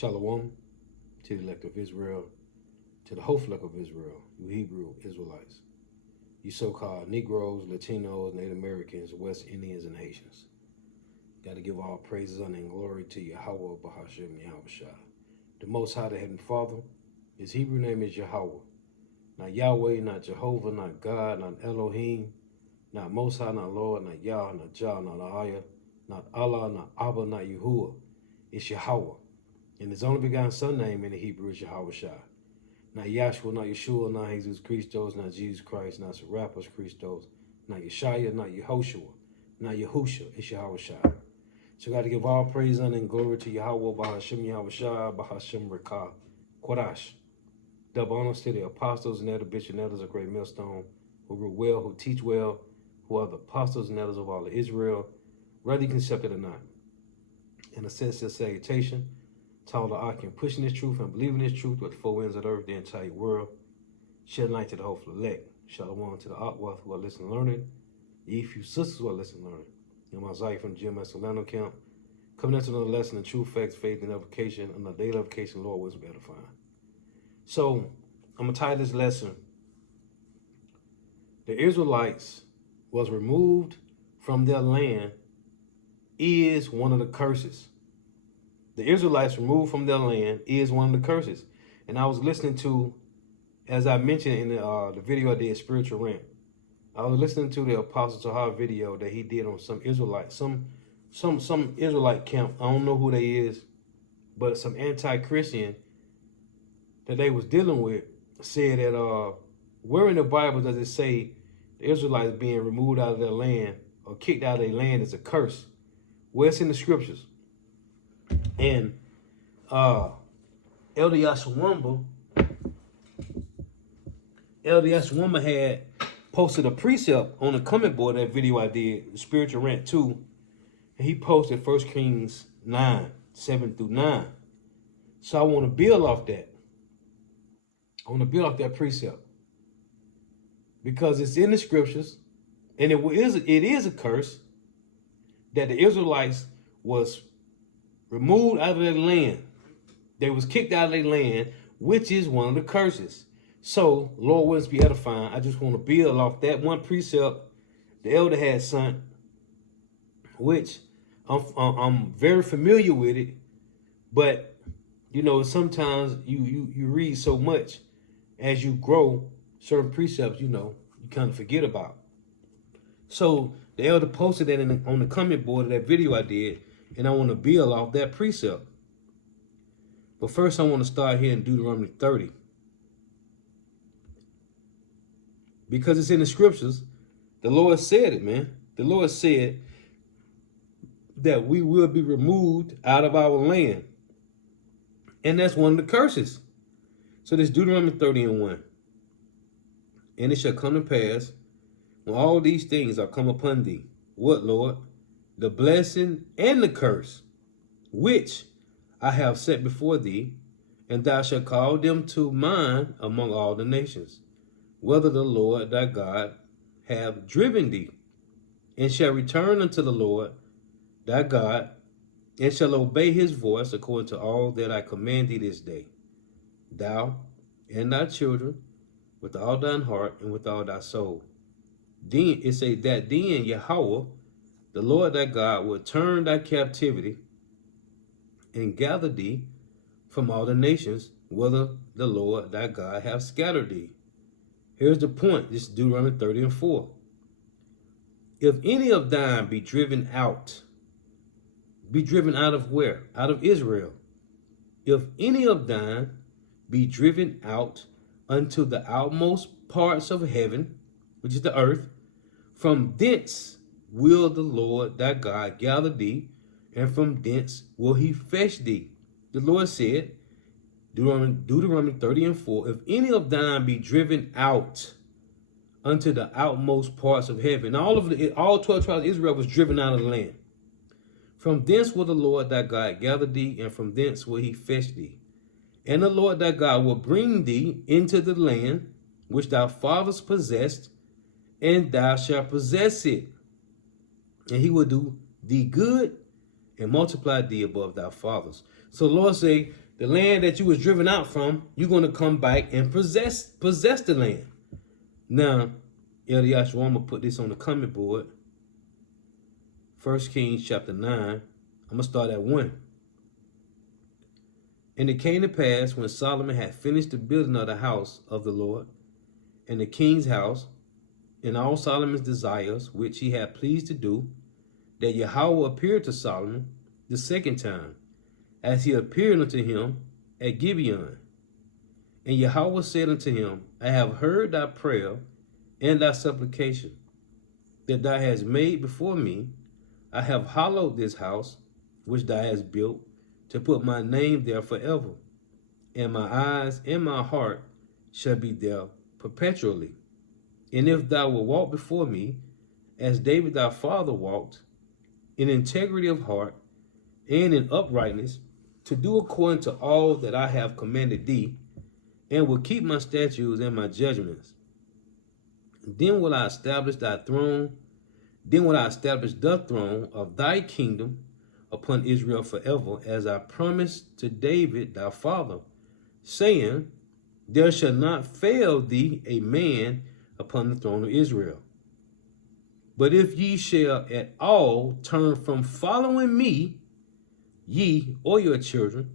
Shalom to the elect of Israel, to the whole flock of Israel, you Hebrew Israelites, you so-called Negroes, Latinos, Native Americans, West Indians, and Haitians. Got to give all praises, honor, and glory to Yahweh, Bahashem, Yahweh. The Most High, the Heavenly Father. His Hebrew name is Yahweh. Not Yahweh, not Jehovah, not God, not Elohim, not Most High, not Lord, not Yah, not Jah, not Ahia, not Allah, not Abba, not Yahuwah. It's Yahweh. And his only begotten son name in the Hebrew is Yahweh Shai. Not Yahshua, not Yeshua, not Jesus Christos, not Jesus Christ, not Serapis Christos, not Yeshaya, not Yehoshua, not Yahusha. It's Yahweh Shai. So got to give all praise, honor, and glory to Yahweh, Bahashem, Yahweh Shai, Bahashem, Rekah, Kodash. Double honors to the apostles and elder bishops and elders of Great Millstone, who rule well, who teach well, who are the apostles and elders of all of Israel, whether you can accept it or not. In a sense of salutation, to all the Akim pushing this truth and believing this truth with the four winds of the earth, the entire world. Shed light to the hopeful elect. Shalom to the Akwath who are listening and learning. Ye few sisters who are listening and learning. And my Zai from GMS Orlando Camp. Coming into another lesson in true facts, faith, and edification. Another daily edification, Lord, wisdom, edifying. So, I'm going to title this lesson, the Israelites was removed from their land is one of the curses. The Israelites removed from their land is one of the curses. And I was listening to, as I mentioned in the video I did, Spiritual Rant, I was listening to the Apostle Tahar video that he did on some Israelite, some Israelite camp. I don't know who they is, but some anti-Christian that they was dealing with said that where in the Bible does it say the Israelites being removed out of their land or kicked out of their land is a curse? Well, it's in the scriptures. And Elder Yashawamba had posted a precept on the comment board of that video I did, Spiritual Rant 2, and he posted 1 Kings 9, 7 through 9. So I want to build off that. I want to build off that precept because it's in the scriptures, and it is a curse that the Israelites was removed out of their land. They was kicked out of their land, which is one of the curses. So, Lord willing to be edifying, I just want to build off that one precept the elder had sent, which I'm very familiar with it, but you know, sometimes you read so much as you grow, certain precepts, you know, you kind of forget about. So the elder posted that on the comment board of that video I did, and I want to build off that precept. But first I want to start here in Deuteronomy 30. Because it's in the scriptures, the Lord said it, man. The Lord said that we will be removed out of our land. And that's one of the curses. So this Deuteronomy 30 and 1. And it shall come to pass, when all these things are come upon thee, what, Lord? The blessing and the curse, which I have set before thee, and thou shalt call them to mind among all the nations, whether the Lord thy God have driven thee, and shall return unto the Lord thy God, and shall obey his voice according to all that I command thee this day, thou and thy children, with all thine heart and with all thy soul. Then it say that then Yahweh, the Lord thy God, will turn thy captivity and gather thee from all the nations, whither the Lord thy God hath scattered thee. Here's the point. This is Deuteronomy 30 and 4. If any of thine be driven out of where? Out of Israel. If any of thine be driven out unto the outmost parts of heaven, which is the earth, from thence will the Lord thy God gather thee, and from thence will he fetch thee. The Lord said, Deuteronomy 30 and 4, if any of thine be driven out unto the outmost parts of heaven. All 12 tribes of Israel was driven out of the land. From thence will the Lord thy God gather thee, and from thence will he fetch thee. And the Lord thy God will bring thee into the land which thy fathers possessed, and thou shalt possess it. And he will do thee good and multiply thee above thy fathers. So the Lord say The land that you was driven out from, you're going to come back and possess the land. Now, Eliashua, I'm going to put this on the comment board. 1 Kings chapter 9. I'm going to start at 1. And it came to pass when Solomon had finished the building of the house of the Lord, and the king's house, and all Solomon's desires, which he had pleased to do, that Yahweh appeared to Solomon the second time, as he appeared unto him at Gibeon. And Yahweh said unto him, I have heard thy prayer and thy supplication that thou hast made before me. I have hallowed this house which thou hast built, to put my name there forever, and my eyes and my heart shall be there perpetually. And if thou wilt walk before me, as David thy father walked, in integrity of heart and in uprightness, to do according to all that I have commanded thee, and will keep my statutes and my judgments, then will I establish thy throne, then will I establish the throne of thy kingdom upon Israel forever, as I promised to David thy father, saying, there shall not fail thee a man upon the throne of Israel. But if ye shall at all turn from following me, ye or your children,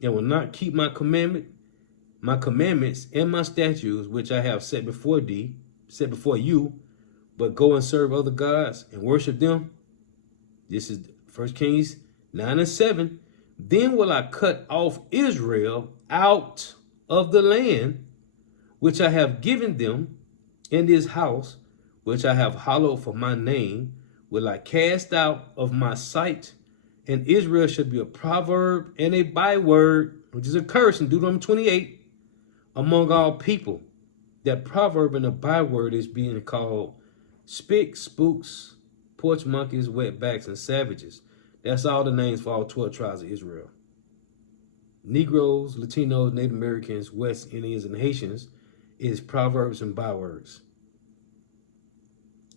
and will not keep my commandments and my statutes, which I have set before you, but go and serve other gods and worship them. This is 1 Kings 9 and 7. Then will I cut off Israel out of the land which I have given them, in this house which I have hallowed for my name, will I cast out of my sight, and Israel shall be a proverb and a byword, which is a curse in Deuteronomy 28, among all people. That proverb and a byword is being called spicks, spooks, porch monkeys, wetbacks, and savages. That's all the names for all 12 tribes of Israel. Negroes, Latinos, Native Americans, West Indians, and Haitians is proverbs and bywords.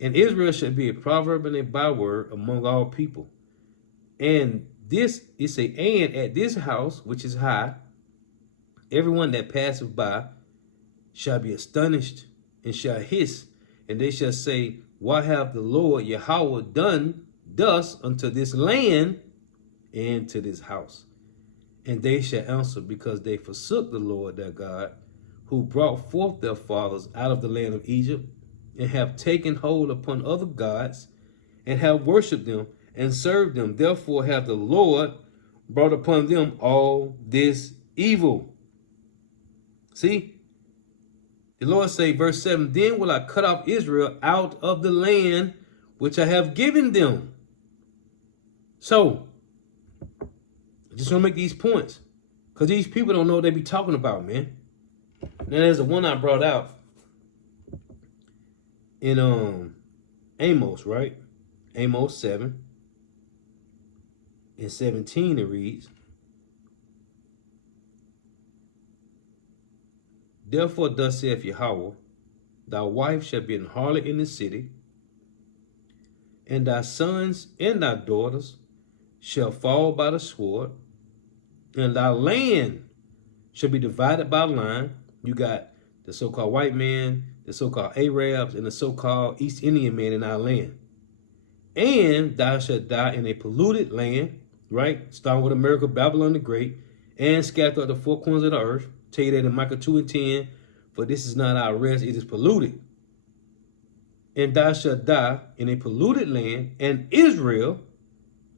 And Israel should be a proverb and a byword among all people. And this is and at this house, which is high, everyone that passeth by shall be astonished and shall hiss, and they shall say, why have the Lord Yahweh done thus unto this land and to this house? And they shall answer, because they forsook the Lord their God, who brought forth their fathers out of the land of Egypt, and have taken hold upon other gods, and have worshipped them, and served them. Therefore have the Lord brought upon them all this evil. See? The Lord say, verse 7, then will I cut off Israel out of the land which I have given them. So, I just want to make these points, because these people don't know what they be talking about, man. Now, there's the one I brought out in Amos, right? Amos 7 and 17, it reads, therefore thus saith Yahweh, thy wife shall be an harlot in the city, and thy sons and thy daughters shall fall by the sword, and thy land shall be divided by line. You got the so-called white man, the so-called Arabs, and the so-called East Indian man in our land. And thou shalt die in a polluted land, right? Starting with America, Babylon the Great, and scattered the four corners of the earth. Tell you that in Micah 2 and 10, for this is not our rest, it is polluted. And thou shalt die in a polluted land, and Israel,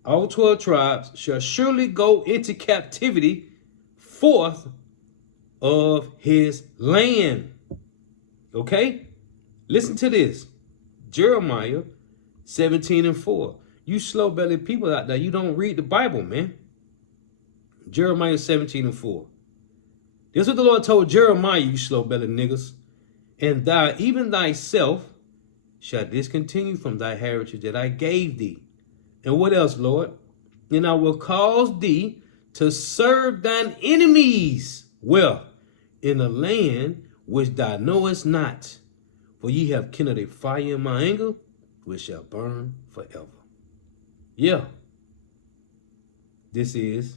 all 12 tribes, shall surely go into captivity forth of his land. Okay? Listen to this. Jeremiah 17 and 4. You slow-bellied people out there, you don't read the Bible, man. Jeremiah 17 and 4. This is what the Lord told Jeremiah, you slow-bellied niggas. And thou, even thyself, shall discontinue from thy heritage that I gave thee. And what else, Lord? And I will cause thee to serve thine enemies well in a land which thou knowest not. For ye have kindled a fire in my anger, which shall burn forever. Yeah. This is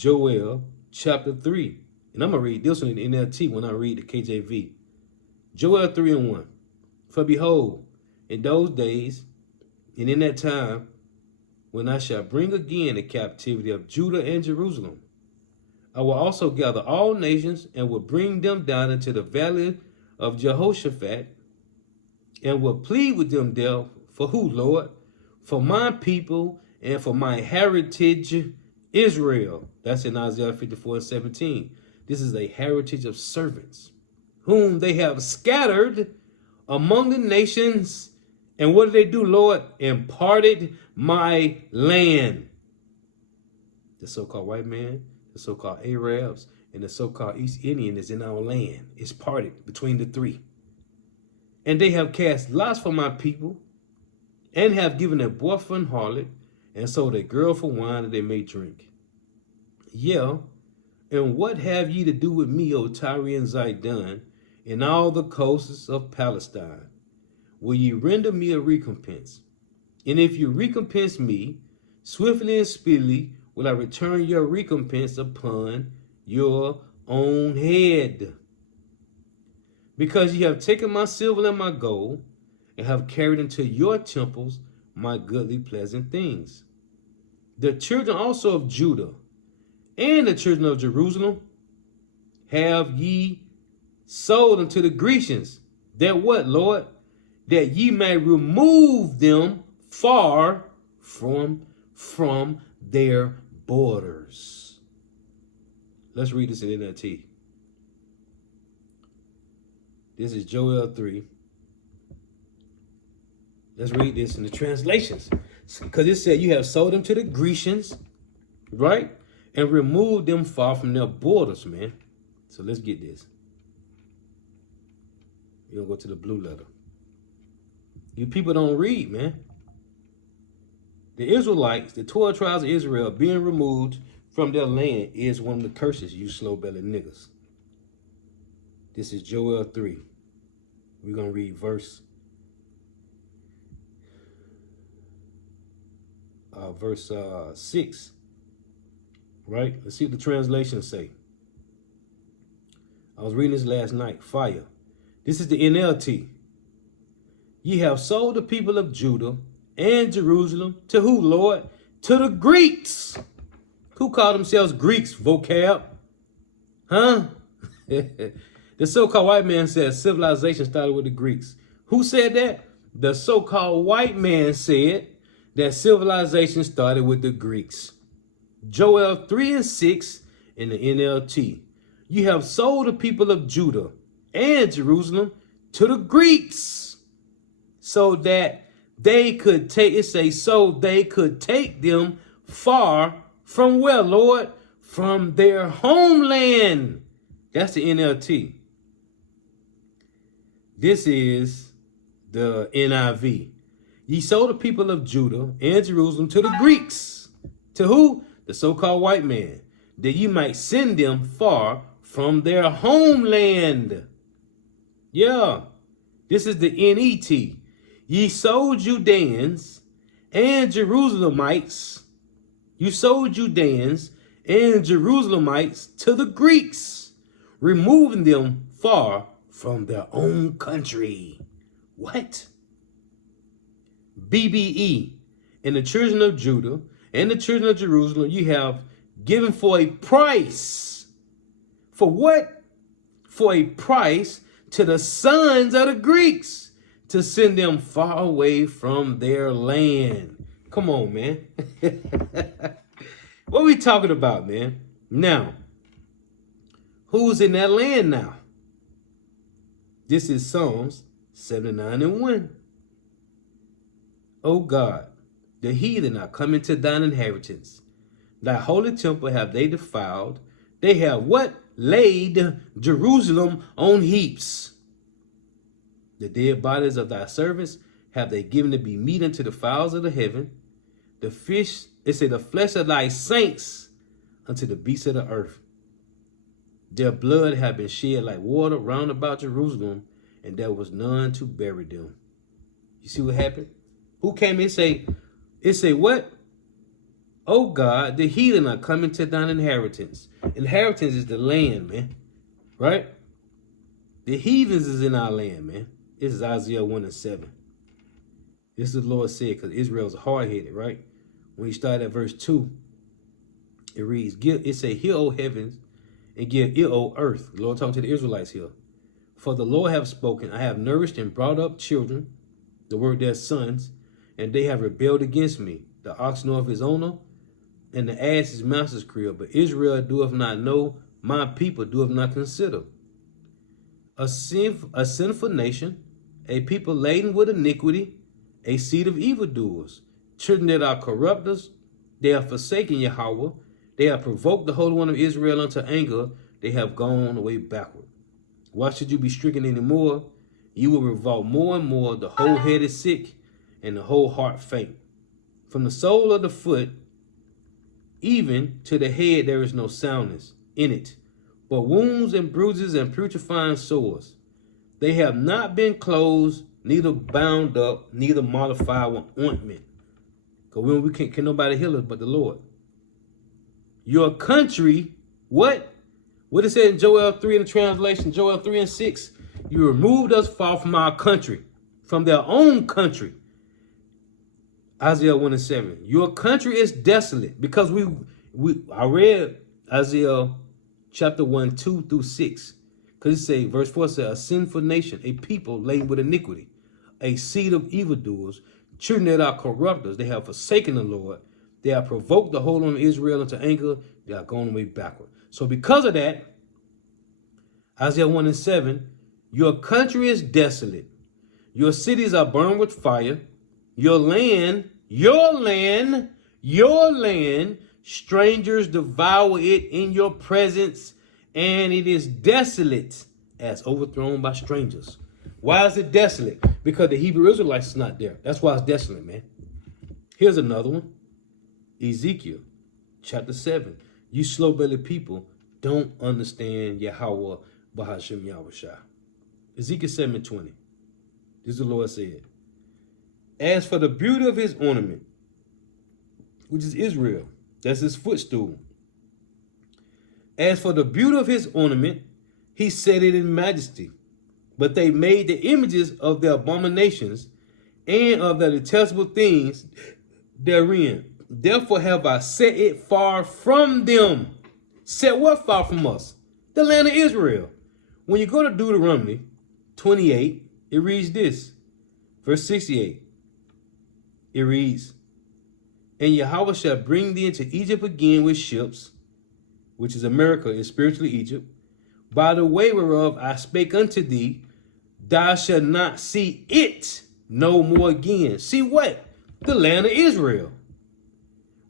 Joel chapter 3. And I'm going to read this one in NLT when I read the KJV. Joel 3:1. For behold, in those days and in that time, when I shall bring again the captivity of Judah and Jerusalem, I will also gather all nations and will bring them down into the valley of Jehoshaphat and will plead with them there for who, Lord? For my people and for my heritage, Israel. That's in Isaiah 54:17. This is a heritage of servants, whom they have scattered among the nations. And what did they do, Lord? Imparted my land. The so-called white man, the so-called Arabs, and the so-called East Indian is in our land. It's parted between the three. And they have cast lots for my people, and have given a boy for an harlot, and sold a girl for wine that they may drink. Yeah, and what have ye to do with me, O Tyre and Zidon, and all the coasts of Palestine? Will ye render me a recompense? And if you recompense me, swiftly and speedily will I return your recompense upon your own head. Because ye have taken my silver and my gold, and have carried into your temples my goodly pleasant things. The children also of Judah and the children of Jerusalem have ye sold unto the Grecians. That what, Lord? That ye may remove them far from their borders. Let's read this in NLT. This is Joel 3. Let's read this in the translations. Because it said you have sold them to the Grecians, right? And removed them far from their borders, man. So let's get this. We're going to go to the blue letter. You people don't read, man. The Israelites, the 12 tribes of Israel, being removed from their land is one of the curses, you slow-bellied niggas. This is Joel 3. We're going to read verse 6. Right? Let's see what the translations say. I was reading this last night. Fire. This is the NLT. Ye have sold the people of Judah and Jerusalem to who, Lord? To the Greeks. Who call themselves Greeks, vocab? Huh? The so-called white man says civilization started with the Greeks. Who said that? The so-called white man said that civilization started with the Greeks. Joel 3:6 in the NLT. You have sold the people of Judah and Jerusalem to the Greeks so that they could take, it says, so they could take them far from where, Lord? From their homeland. That's the NLT. This is the NIV. Ye sold the people of Judah and Jerusalem to the Greeks. To who? The so-called white man. That ye might send them far from their homeland. Yeah. This is the NET. Ye sold Judeans and Jerusalemites. You sold Judeans and Jerusalemites to the Greeks, removing them far from their own country. What? BBE. And the children of Judah and the children of Jerusalem you have given for a price. For what? For a price to the sons of the Greeks, to send them far away from their land. Come on, man. What are we talking about, man? Now, who's in that land now? This is Psalms 79:1. O God, the heathen are coming to thine inheritance. Thy holy temple have they defiled. They have what? Laid Jerusalem on heaps. The dead bodies of thy servants have they given to be meat unto the fowls of the heaven. The fish, it say, the flesh of thy saints unto the beasts of the earth. Their blood have been shed like water round about Jerusalem, and there was none to bury them. You see what happened? Who came in and say what? O God, the heathen are coming to thine inheritance. Inheritance is the land, man. Right? The heathens is in our land, man. This is Isaiah 1 and 7. This is the Lord said, because Israel's hard-headed, right? When you start at verse 2, it reads, it say, hear, O heavens, and give ear, O earth. The Lord talking to the Israelites here. For the Lord have spoken, I have nourished and brought up children, the word their sons, and they have rebelled against me. The ox knoweth his owner, and the ass his master's crib. But Israel doeth not know, my people doeth not consider. A sinful nation, a people laden with iniquity, a seed of evildoers, children that are corrupters, they have forsaken Yahweh, they have provoked the Holy One of Israel unto anger, they have gone away backward. Why should you be stricken anymore? You will revolt more and more, the whole head is sick, and the whole heart faint. From the sole of the foot, even to the head there is no soundness in it, but wounds and bruises and putrefying sores. They have not been closed, neither bound up, neither modified with ointment. Because we can nobody heal us but the Lord. Your country, what? What it said in Joel 3 in the translation, Joel 3 and 6. You removed us far from our country, from their own country. Isaiah 1 and 7. Your country is desolate, because I read Isaiah chapter 1, 2 through 6. Because it say, verse 4 says, a sinful nation, a people laden with iniquity, a seed of evildoers, children that are corrupters. They have forsaken the Lord. They have provoked the whole of Israel into anger. They are going away backward. So because of that, Isaiah 1 and 7, your country is desolate. Your cities are burned with fire. Your land, strangers devour it in your presence, and it is desolate as overthrown by strangers. Why is it desolate? Because the Hebrew Israelites is not there. That's why it's desolate, man. Here's another one. Ezekiel chapter 7. You slow-bellied people don't understand Yahweh Bahashem Yahushua. Ezekiel 7:20. This is the Lord said. As for the beauty of his ornament, which is Israel, that's his footstool. As for the beauty of his ornament, he set it in majesty. But they made the images of their abominations and of the detestable things therein. Therefore have I set it far from them. Set what far from us? The land of Israel. When you go to Deuteronomy 28, it reads this. Verse 68. It reads, and Yahweh shall bring thee into Egypt again with ships, which is America, is spiritually Egypt, by the way whereof I spake unto thee, thou shalt not see it no more again. See what? The land of Israel.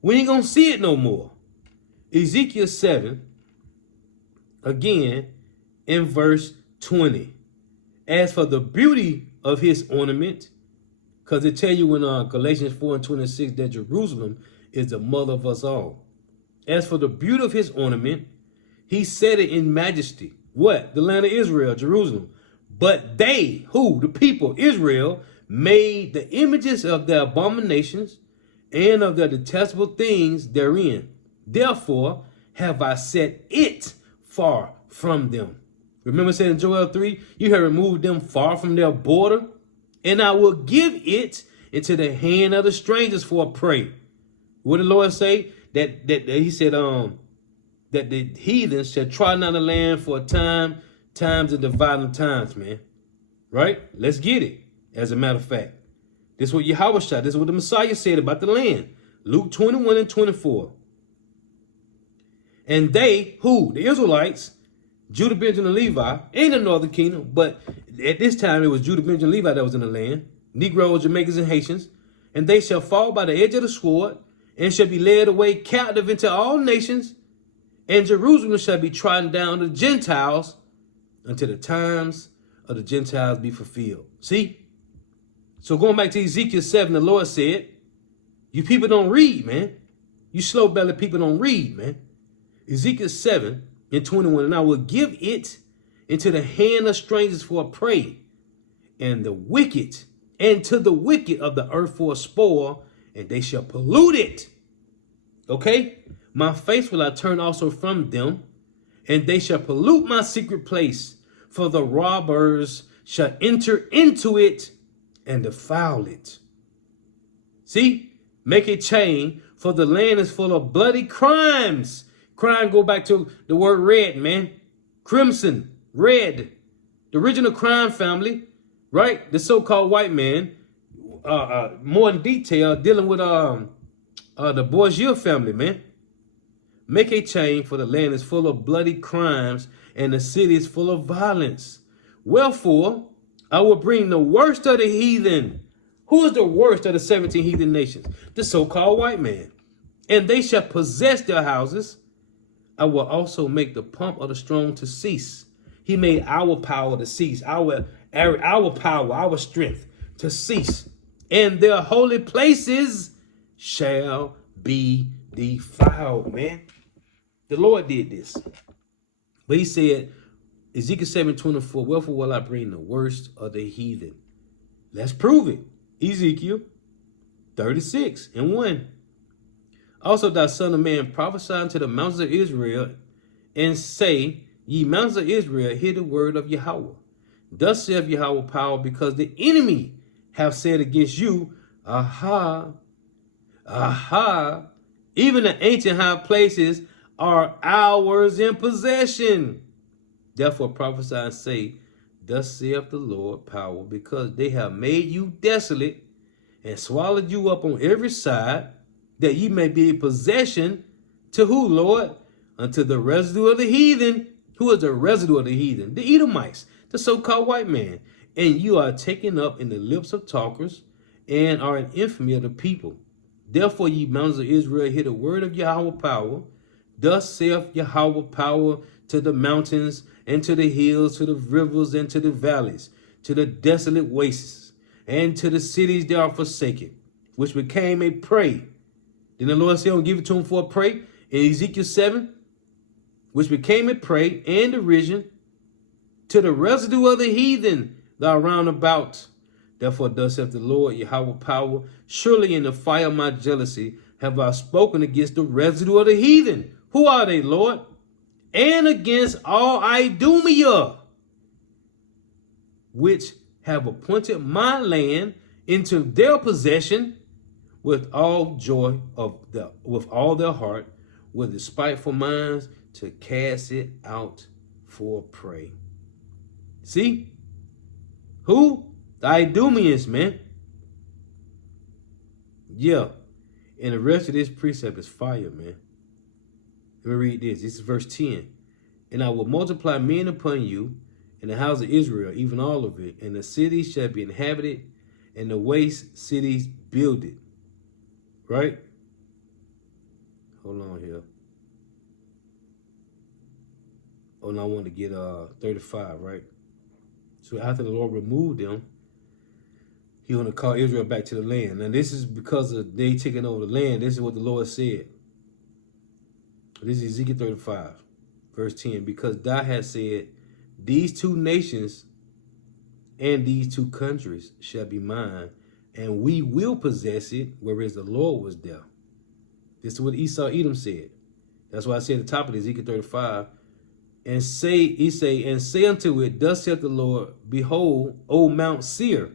We ain't going to see it no more. Ezekiel 7, again, in verse 20. As for the beauty of his ornament, because it tell you in Galatians 4 and 26 that Jerusalem is the mother of us all. As for the beauty of his ornament, he set it in majesty. What? The land of Israel, Jerusalem. But they, who? The people, Israel, made the images of their abominations and of their detestable things therein. Therefore have I set it far from them. Remember saying in Joel 3, you have removed them far from their border, and I will give it into the hand of the strangers for a prey. What did the Lord say? That he said that the heathens shall trot down the land for a times and dividing times, man. Right? Let's get it. As a matter of fact, this is what Yahweh shot. This is what the Messiah said about the land. Luke 21 and 24. And they, who? The Israelites, Judah, Benjamin, and Levi, ain't the northern kingdom, but at this time it was Judah, Benjamin, and Levi that was in the land, Negroes, Jamaicans, and Haitians, and they shall fall by the edge of the sword, and shall be led away captive into all nations, and Jerusalem shall be trodden down to the Gentiles until the times of the Gentiles be fulfilled. See? So going back to Ezekiel 7, the Lord said, you people don't read, man. You slow-bellied people don't read, man. Ezekiel 7 and 21, and I will give it into the hand of strangers for a prey, and the wicked, and to the wicked of the earth for a spoil, and they shall pollute it. Okay? My face will I turn also from them, and they shall pollute my secret place, for the robbers shall enter into it and defile it. See? Make a chain, for the land is full of bloody crimes. Crime go back to the word red, man. Crimson, red. The original crime family, right? The so-called white man, more in detail, dealing with the Bourgeois family, man. Make a chain, for the land is full of bloody crimes, and the city is full of violence. Wherefore, I will bring the worst of the heathen. Who is the worst of the 17 heathen nations? The so-called white man. And they shall possess their houses. I will also make the pomp of the strong to cease. He made our power to cease, our power, our strength to cease. And their holy places shall be defiled, man. The Lord did this. But he said, Ezekiel 7:24, wherefore will I bring the worst of the heathen? Let's prove it. Ezekiel 36:1. Also, thou son of man, prophesy unto the mountains of Israel, and say, ye mountains of Israel, hear the word of Yahweh. Thus saith Yahweh power, because the enemy have said against you, aha, aha, even the ancient high places are ours in possession. Therefore prophesy and say, thus saith the Lord power, because they have made you desolate and swallowed you up on every side, that ye may be a possession to who, Lord? Unto the residue of the heathen. Who is the residue of the heathen? The Edomites, the so-called white man. And you are taken up in the lips of talkers, and are an infamy of the people. Therefore, ye mountains of Israel, hear the word of Yahweh power. Thus saith Yahweh power to the mountains, and to the hills, to the rivers, and to the valleys, to the desolate wastes, and to the cities that are forsaken, which became a prey. Then the Lord said, I'll give it to him for a prey. In Ezekiel 7, which became a prey and derision to the residue of the heathen that are round about. Therefore, thus saith the Lord Yahweh power, surely in the fire of my jealousy have I spoken against the residue of the heathen. Who are they, Lord? And against all Idumea, which have appointed my land into their possession with all joy with all their heart, with despiteful minds, to cast it out for prey. See? Who? The Idumeans, man. Yeah. And the rest of this precept is fire, man. Let me read this. This is verse 10. And I will multiply men upon you in the house of Israel, even all of it, and the cities shall be inhabited, and the waste cities builded. Right? Hold on here. Oh, no, I want to get 35, right? So after the Lord removed them, he want to call Israel back to the land. And this is because of they taking over the land. This is what the Lord said. This is Ezekiel 35, verse 10. Because thou hast said, these two nations and these two countries shall be mine, and we will possess it, whereas the Lord was there. This is what Esau Edom said. That's why I said at the top of Ezekiel 35, and say unto it, thus saith the Lord, behold, O Mount Seir,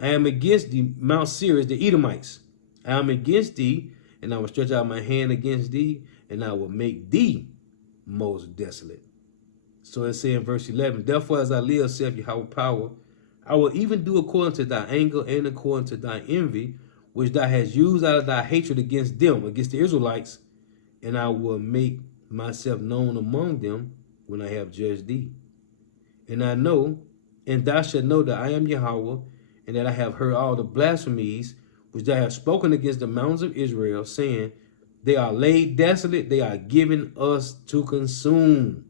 I am against thee. Mount Seir is the Edomites. I am against thee, and I will stretch out my hand against thee, and I will make thee most desolate. So it says in verse 11, therefore as I live, saith Yahweh power, I will even do according to thy anger and according to thy envy, which thou hast used out of thy hatred against them, against the Israelites, and I will make myself known among them when I have judged thee. And I know, and thou shalt know that I am Yahweh, and that I have heard all the blasphemies which thou hast spoken against the mountains of Israel, saying, they are laid desolate, they are given us to consume.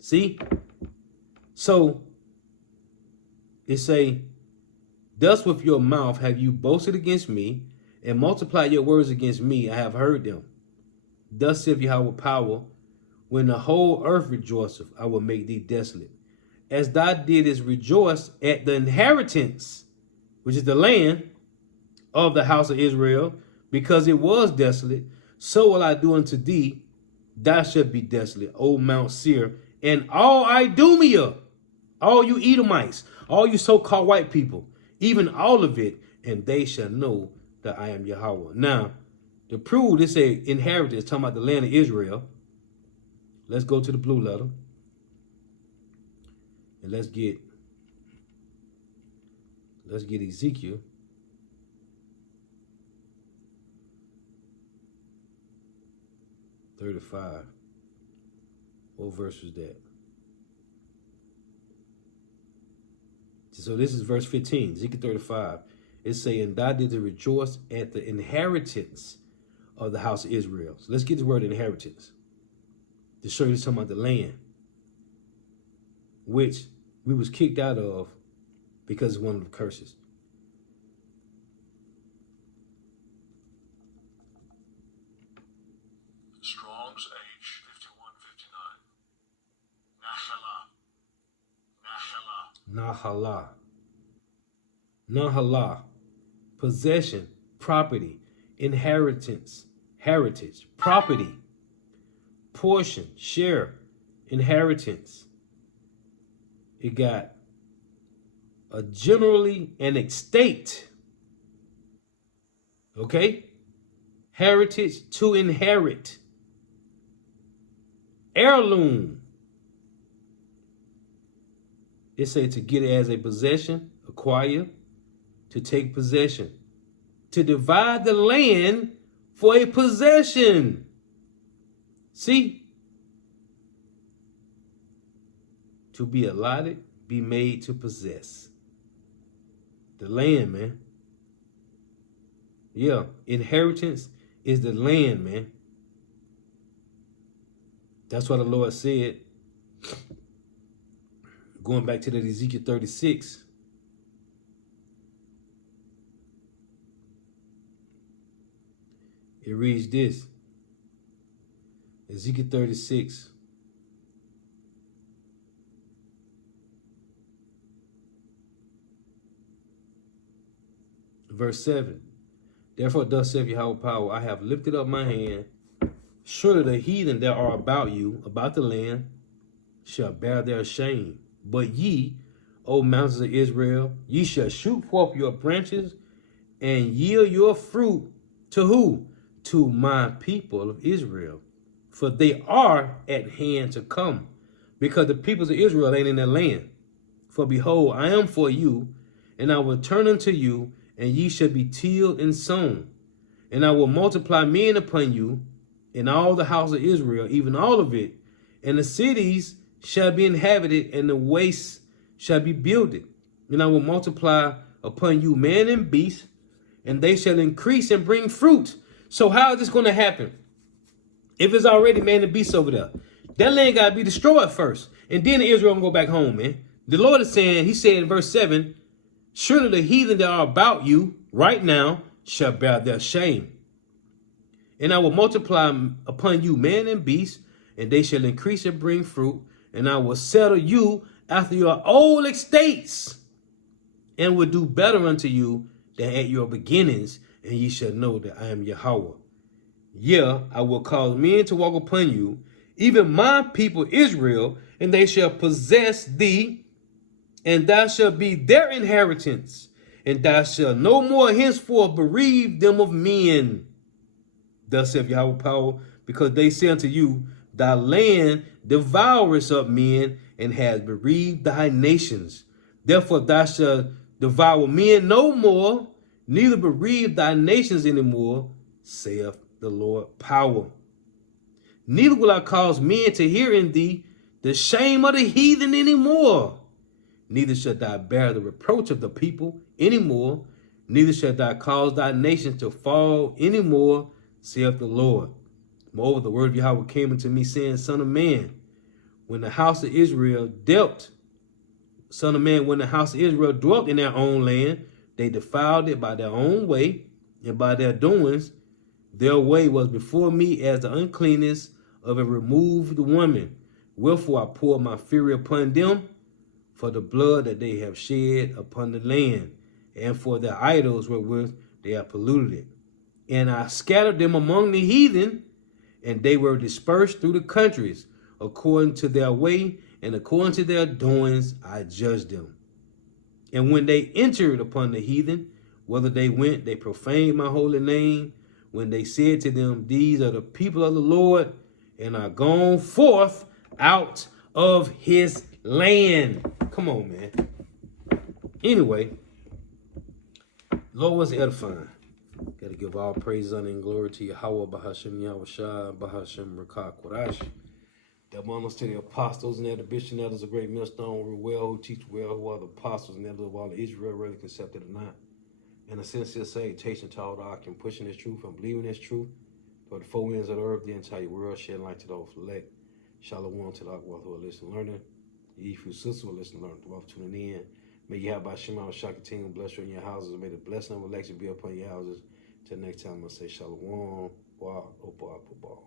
See? So, it say, thus with your mouth have you boasted against me, and multiplied your words against me, I have heard them. Thus saith Yahweh power, when the whole earth rejoiceth, I will make thee desolate. As thou didst rejoice at the inheritance, which is the land of the house of Israel, because it was desolate, so will I do unto thee. Thou shalt be desolate, O Mount Seir, and all Idumea, all you Edomites, all you so-called white people, even all of it, and they shall know that I am Yahweh. Now, to prove this a inheritance, talking about the land of Israel, let's go to the blue letter, and let's get Ezekiel 35. What verse was that? So this is verse 15, Ezekiel 35. It's saying, thou didst rejoice at the inheritance of the house of Israel. So let's get the word inheritance to show you something about the land, which we was kicked out of because of one of the curses. Strong's H 5159. Nahalah. Possession, property, inheritance, heritage, property, portion, share, inheritance. It got a generally an estate. Okay? Heritage, to inherit. Heirloom. It says to get it as a possession, acquire, to take possession, to divide the land for a possession. See? To be allotted, be made to possess. The land, man. Yeah, inheritance is the land, man. That's what the Lord said. Going back to that Ezekiel 36. It reads this. Ezekiel 36. Verse 7. Therefore thus saith Yahweh power, I have lifted up my hand. Surely the heathen that are about you, about the land, shall bear their shame. But ye, O mountains of Israel, ye shall shoot forth your branches and yield your fruit to who? To my people of Israel. For they are at hand to come, because the peoples of Israel ain't in their land. For behold, I am for you, and I will turn unto you, and ye shall be tilled and sown. And I will multiply men upon you, in all the house of Israel, even all of it. And the cities shall be inhabited, and the wastes shall be builded. And I will multiply upon you man and beast, and they shall increase and bring fruit. So how is this going to happen? If it's already man and beast over there, that land got to be destroyed first. And then Israel will go back home, man. The Lord is saying, he said in verse 7, surely the heathen that are about you right now shall bear their shame. And I will multiply upon you man and beast, and they shall increase and bring fruit. And I will settle you after your old estates, and will do better unto you than at your beginnings, and ye shall know that I am Yahweh. Yeah, I will cause men to walk upon you, even my people Israel, and they shall possess thee, and thou shalt be their inheritance, and thou shalt no more henceforth bereave them of men. Thus saith Yahweh power, because they say unto you, thy land devoureth up men, and has bereaved thy nations. Therefore thou shalt devour men no more, neither bereave thy nations any more, saith the Lord power. Neither will I cause men to hear in thee the shame of the heathen any more. Neither shalt thou bear the reproach of the people any more, neither shalt thou cause thy nation to fall any more, saith the Lord. Moreover, the word of Yahweh came unto me, saying, Son of man, when the house of Israel dwelt in their own land, they defiled it by their own way, and by their doings, their way was before me as the uncleanness of a removed woman. Wherefore I pour my fury upon them, for the blood that they have shed upon the land, and for their idols wherewith they have polluted it. And I scattered them among the heathen, and they were dispersed through the countries, according to their way and according to their doings I judged them. And when they entered upon the heathen, whether they went, they profaned my holy name. When they said to them, these are the people of the Lord, and are gone forth out of his land. Come on, man. Anyway, Lord was edifying. Got to give all praise, honor, and glory to Yahweh, Bahashem, Yahushua, Bahashem, Rakah, Kodash. That honors to the apostles and the bishops and elders of great millstone who well, who teach well, who are the apostles and elders of all of Israel, whether accepted or not. And a sincere salutation to all the Akim pushing this truth and believing this truth. For the four winds of the earth, the entire world, shedding light to those who elect. Shalom to the Akwal who are listening learning. The Efu sisters who are listening learning. Throughout tuning in. May you have by Shema Shah continue to bless you in your houses. May the blessing of election be upon your houses. Till next time, I say Shalom. Wa Opa Apabal.